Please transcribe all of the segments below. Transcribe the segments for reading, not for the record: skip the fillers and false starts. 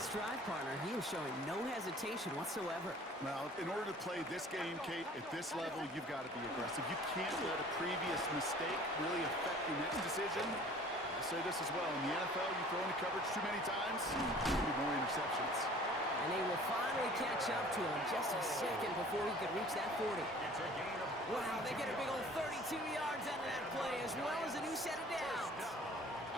last drive, partner, he is showing no hesitation whatsoever. Well, in order to play this game, Kate, at this level, you've got to be aggressive. You can't let a previous mistake really affect your next decision. I'll say this as well. In the NFL, you throw into coverage too many times, there'll be more interceptions. And they will finally catch up to him just a second before he could reach that 40. Wow, they get a big old 32 yards out of that play, as well as a new set of downs.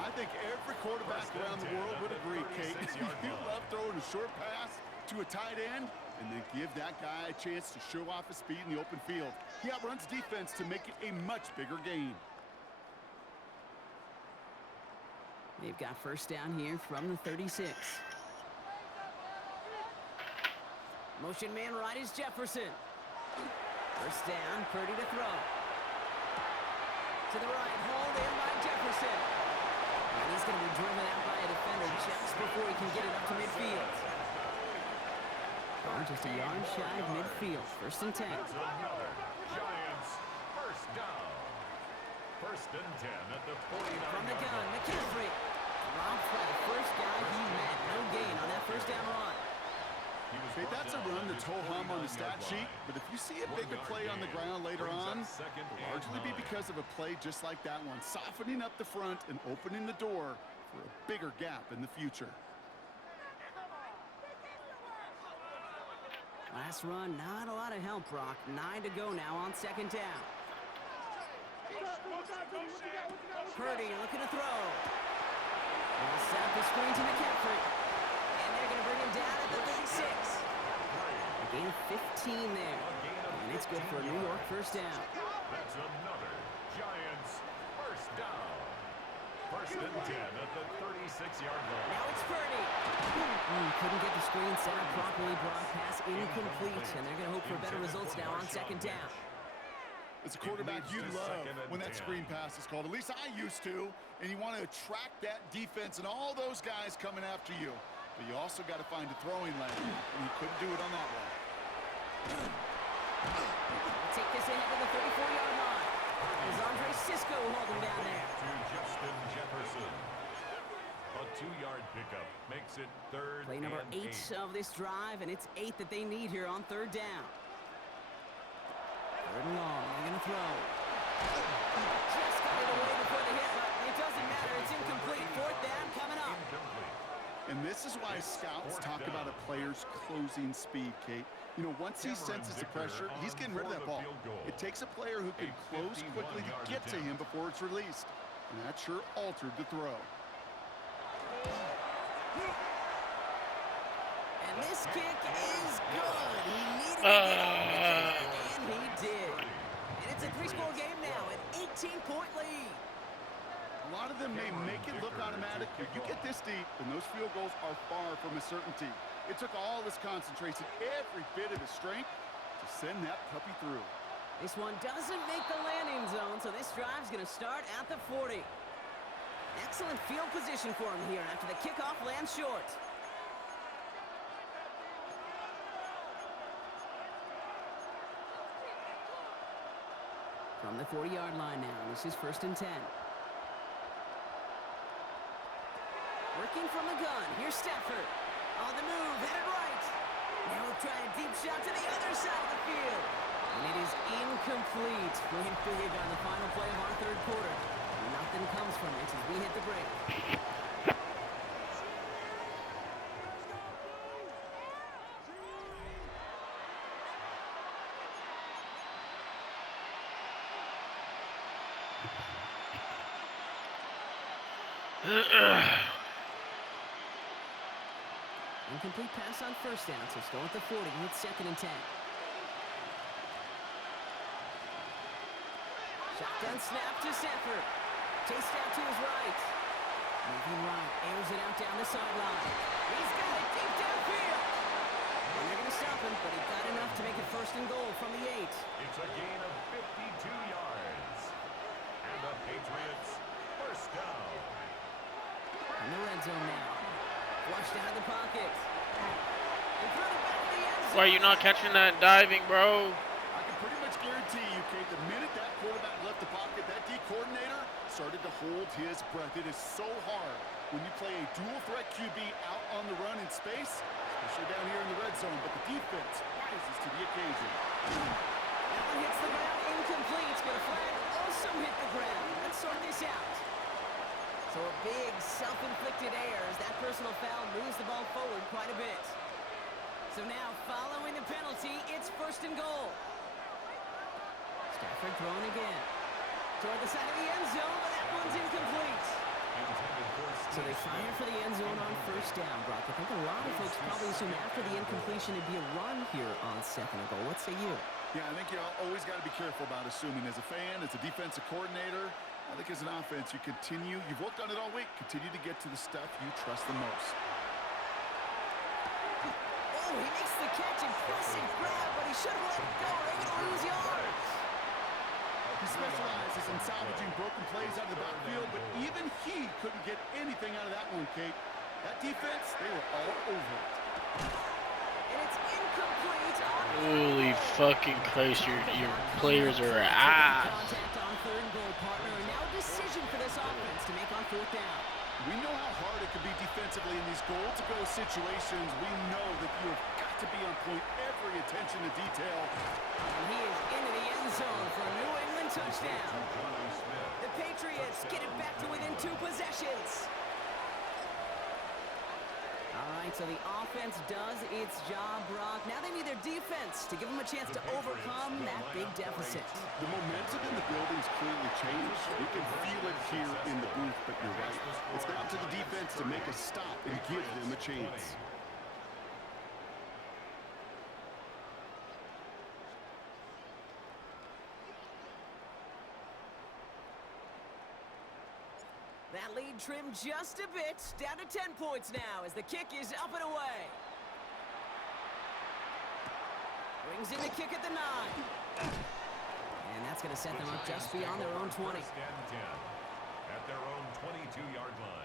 I think every quarterback around the world would agree, Kate. You love throwing a short pass to a tight end and then give that guy a chance to show off his speed in the open field. He outruns defense to make it a much bigger gain. They've got first down here from the 36. Motion man right is Jefferson. First down, Purdy to throw. To the right, hauled in by Jefferson. And he's going to be driven out by a defender just before he can get it up to midfield. Oh, just a yard shy of midfield. First and 10. Giants first down. First and 10 at the 49. From the gun, McCaffrey. Dropped by the first guy he met. No gain on that first down run. Hey, that's a run that's ho-hum on the stat sheet, but if you see a bigger play on the ground later on, it'll largely be because of a play just like that one, softening up the front and opening the door for a bigger gap in the future. Last run, not a lot of help, Brock. 9 to go now on second down. Purdy looking to throw. We'll set up the screen to McCaffrey. And they're going to bring him down at the 36. A gain of 15 there. And it's good for a New York first down. That's another Giants first down. First and 10 at the 36-yard line. Now it's Purdy. Couldn't get the screen set up properly. Brock pass incomplete. And they're going to hope for better results now on second down. As a quarterback, you love when that screen pass is called. At least I used to. And you want to attract that defense and all those guys coming after you. But you also got to find a throwing lane. And he couldn't do it on that one. Take this ahead to the 34-yard line. As Andre Cisco hold him down there. To Justin Jefferson. A 2-yard pickup makes it third. Play number 8 of this drive, and it's 8 that they need here on third down. Third and long, they're going to throw. Just got it away before the hit, but it doesn't matter. It's incomplete. Fourth down coming up. And this is why scouts talk about a player's closing speed, Kate. You know, once he senses the pressure, he's getting rid of that ball. It takes a player who can close quickly to get to him before it's released. And that sure altered the throw. And this kick is good. He needed to get on the kick, and he did. And it's a 3-score game now, an 18-point lead. A lot of them may make it look automatic, but you get this deep, and those field goals are far from a certainty. It took all his concentration, every bit of his strength, to send that puppy through. This one doesn't make the landing zone, so this drive's going to start at the 40. Excellent field position for him here after the kickoff lands short. From the 40-yard line now, this is first and 10. Working from the gun, here's Stafford. On the move, headed right. Now we'll try a deep shot to the other side of the field. And it is incomplete. Win big on the final play of our third quarter. Nothing comes from it as we hit the break. Incomplete pass on first down, so still at the 40. It's second and 10. Shotgun snap to Stafford. Chased out to his right. Moving right, airs it out down the sideline. He's got it deep downfield. And they're going to stop him, but he got enough to make it first and goal from the 8. It's a gain of 52 yards. And the Patriots first down. In the red zone now. Flushed out of the pocket. And threw it back to the end zone. Why are you not catching that diving, bro? I can pretty much guarantee you, Kate, the minute that quarterback left the pocket, that D coordinator started to hold his breath. It is so hard when you play a dual-threat QB out on the run in space, especially down here in the red zone, but the defense rises to the occasion. That one hits the ground incomplete, but a flag also hit the ground. Let's sort this out. So a big self-inflicted error as that personal foul moves the ball forward quite a bit. So now, following the penalty, it's 1st and goal. Stafford throwing again. Toward the side of the end zone, but that one's incomplete. So they fire for the end zone on 1st down, Brock. I think a lot of folks probably assume after the incompletion it'd be a run here on 2nd and goal. What say you? Yeah, I think you always got to be careful about assuming. As a fan, as a defensive coordinator, I think as an offense, you've worked on it all week, continue to get to the stuff you trust the most. Oh, he makes the catch, impressive grab, but he should have let it go, or they're going to lose yards. He specializes in salvaging broken plays out of the backfield, but even he couldn't get anything out of that one, Kate. That defense, they were all over it. And it's incomplete. Holy fucking Christ, your players are ass. Contact on 3rd and goal, partner, and now a decision for this offense to make on 4th down. We know how hard it can be defensively in these goal-to-go situations. We know that you have got to be on point, every attention to detail. And he is into the end zone for a New England touchdown. The Patriots get it back to within 2 possessions. All right, so the offense does its job, Brock. Now they need their defense to give them a chance to overcome that big deficit. The momentum in the building's clearly changed. You can feel it here in the booth, but you're right. It's down to the defense to make a stop and give them a chance. That lead trimmed just a bit, down to 10 points now as the kick is up and away. Brings in the kick at the 9. And that's going to set them up just beyond their own 20. 1st and 10 at their own 22-yard line.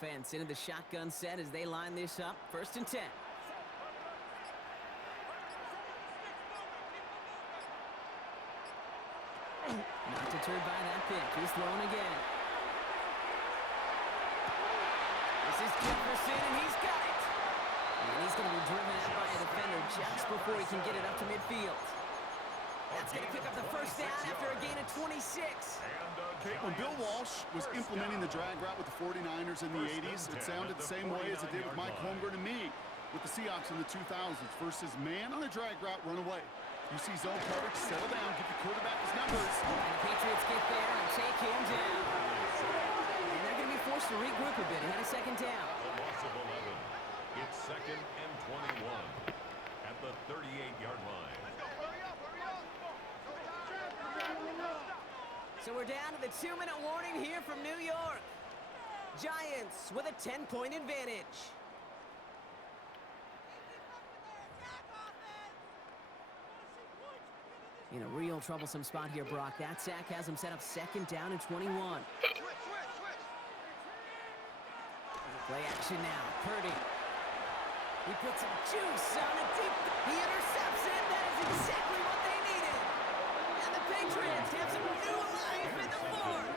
Offense into the shotgun set as they line this up. 1st and 10. Not deterred by that pick. He's throwing again. This is Jefferson, and he's got it. And he's going to be driven out by a defender just before he can get it up to midfield. That's going to pick up the 1st down after a gain of 26. Okay, when Bill Walsh was implementing the drag route with the 49ers in the 80s, it sounded the same way as it did with Mike Holmgren and me with the Seahawks in the 2000s versus man on a drag route, run away. You see zone coverage, settle down, give the quarterback his numbers. And the Patriots get there and take him down. And they're going to be forced to regroup a bit ahead of 2nd down. A loss of 11. It's 2nd and 21 at the 38-yard line. So we're down to the 2-minute warning here from New York. Giants with a 10-point advantage. In a real troublesome spot here, Brock. That sack has him set up 2nd down and 21. Play action now. Purdy. He puts some juice on a deep. He intercepts it. That is exactly what they needed. And the Patriots have some new life in the fourth.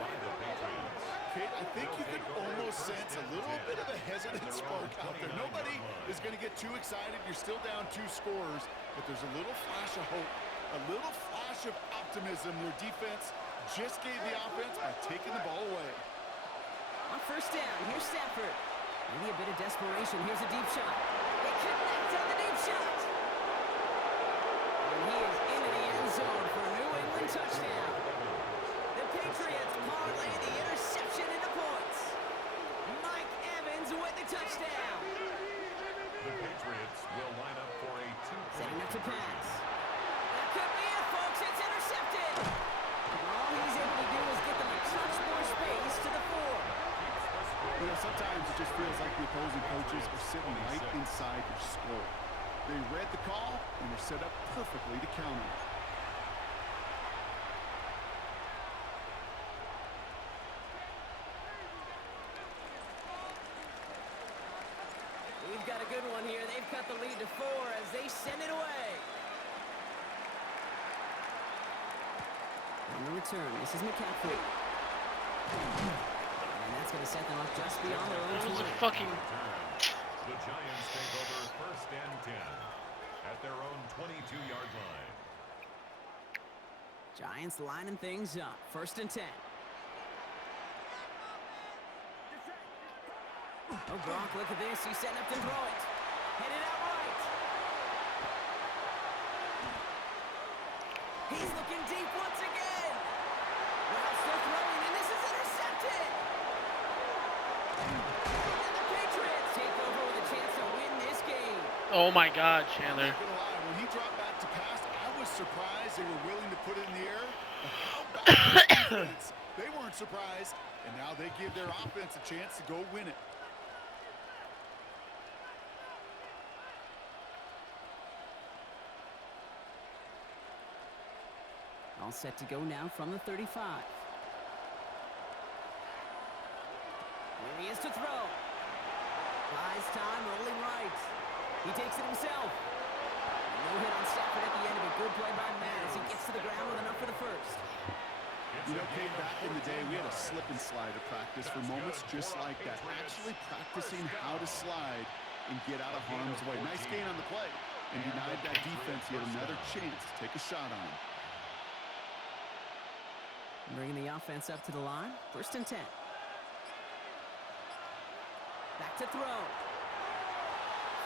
Kate, I think you can almost sense a little bit of a hesitant spark out there. Nobody is going to get too excited. You're still down 2 scores, but there's a little flash of hope, a little flash of optimism. Their defense just gave the offense by taking the ball away. On 1st down, here's Stafford. Maybe a bit of desperation. Here's a deep shot. They connect on the deep shot. And he is into the end zone for a New England touchdown. The Patriots parlay the interception into points. Mike Evans with the touchdown. The Patriots will line up for a 2-point Setting up to pass. That could be it, folks. It's intercepted. All he's able to do is get them a touch more space to the 4. You know, sometimes it just feels like the opposing coaches are sitting right inside your skull. They read the call and were set up perfectly to counter. We've got a good one here. They've cut the lead to 4 as they send it away. On the return, this is McCaffrey. And that's going to set them up just beyond their own 20. Fucking... The Giants take over 1st and 10 at their own 22-yard line. Giants lining things up. 1st and 10. Oh, Gronk, look at this. He's setting up to throw it. Headed out right. He's looking deep once again. Well, still throwing, and this is intercepted. And the Patriots take over with a chance to win this game. Oh my God, Chandler. I'm not gonna lie, when he dropped back to pass, I was surprised they were willing to put it in the air. But how about the defense? They weren't surprised, and now they give their offense a chance to go win it. All set to go now from the 35. Here he is to throw. Buys time, rolling right. He takes it himself. No hit on Stafford at the end of a good play by Matt as he gets to the ground with enough for the first. You know, Kate, back in the day, we had a slip and slide to practice for moments just like that. Actually practicing how to slide and get out of harm's way. Nice gain on the play. And denied that defense yet another chance to take a shot on him. Bringing the offense up to the line. 1st and 10. Back to throw.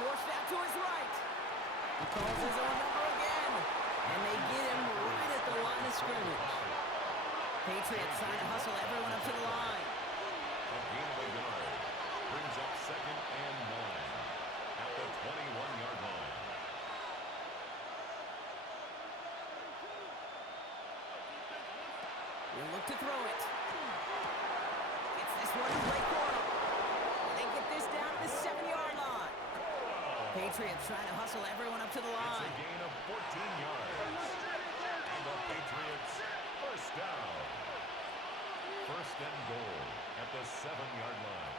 Forced out to his right. He calls his own number again. And they get him right at the line of scrimmage. Patriots trying to hustle everyone up to the line. A gain of a yard brings up 2nd and 9 at the 21-yard line. He'll look to throw it. Gets this one in play corner. And they get this down to the 7-yard line. Patriots trying to hustle everyone up to the line. It's a gain of 14 yards. And the Patriots 1st down. 1st and goal at the 7-yard line.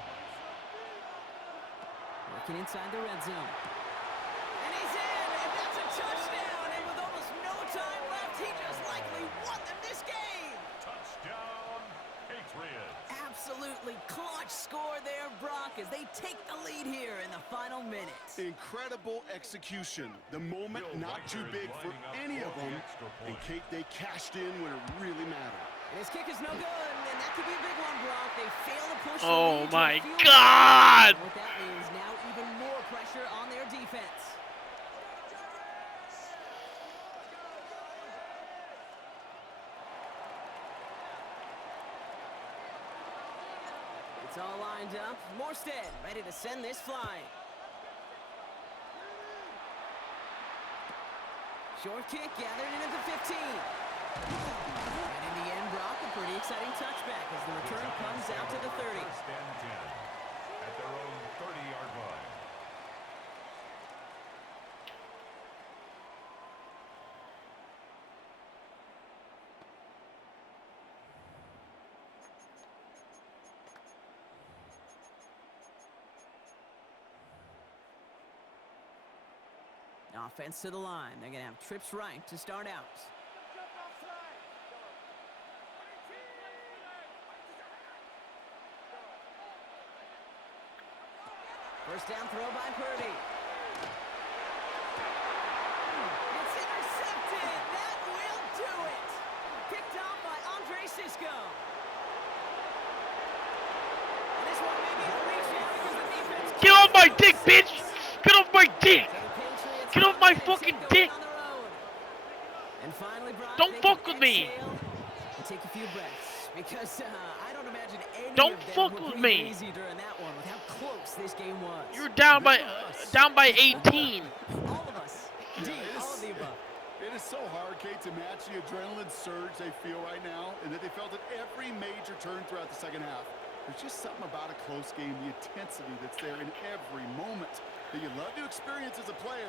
Working inside the red zone. And he's in, and that's a touchdown. And with almost no time left, he just likely won them this game. Touchdown, Patriots. Absolutely clutch score there, Brock, as they take the lead here in the final minutes. Incredible execution. The moment not too big for any of them. And Kate, they cashed in when it really mattered. And his kick is no good, and that could be a big one, Brock. They fail to push the Oh lead to my a field God! goal. What that means now, even more pressure on their defense. It's all lined up. Morstead ready to send this flying. Short kick gathered in at the 15. And in the end, Brock, a pretty exciting touchback as the return comes out to the 30. 1st and 10 at their own 30-yard line. Offense to the line. They're going to have trips right to start out. First down throw by Purdy. It's intercepted. That will do it. Picked off by Andre Sisco. And this one may be a reach now because the defense... Get off my dick, bitch! Get off my dick! Get off my fucking dick! And finally, Brock, Don't fuck with me! And take a few breaths, because I don't imagine any Don't of them fuck were with breathing me. easy during that one with how close this game was. You're down by 18. All of us. D, all of the above. It is so hard, Kate, to match the adrenaline surge they feel right now and that they felt at every major turn throughout the second half. There's just something about a close game, the intensity that's there in every moment that you love to experience as a player.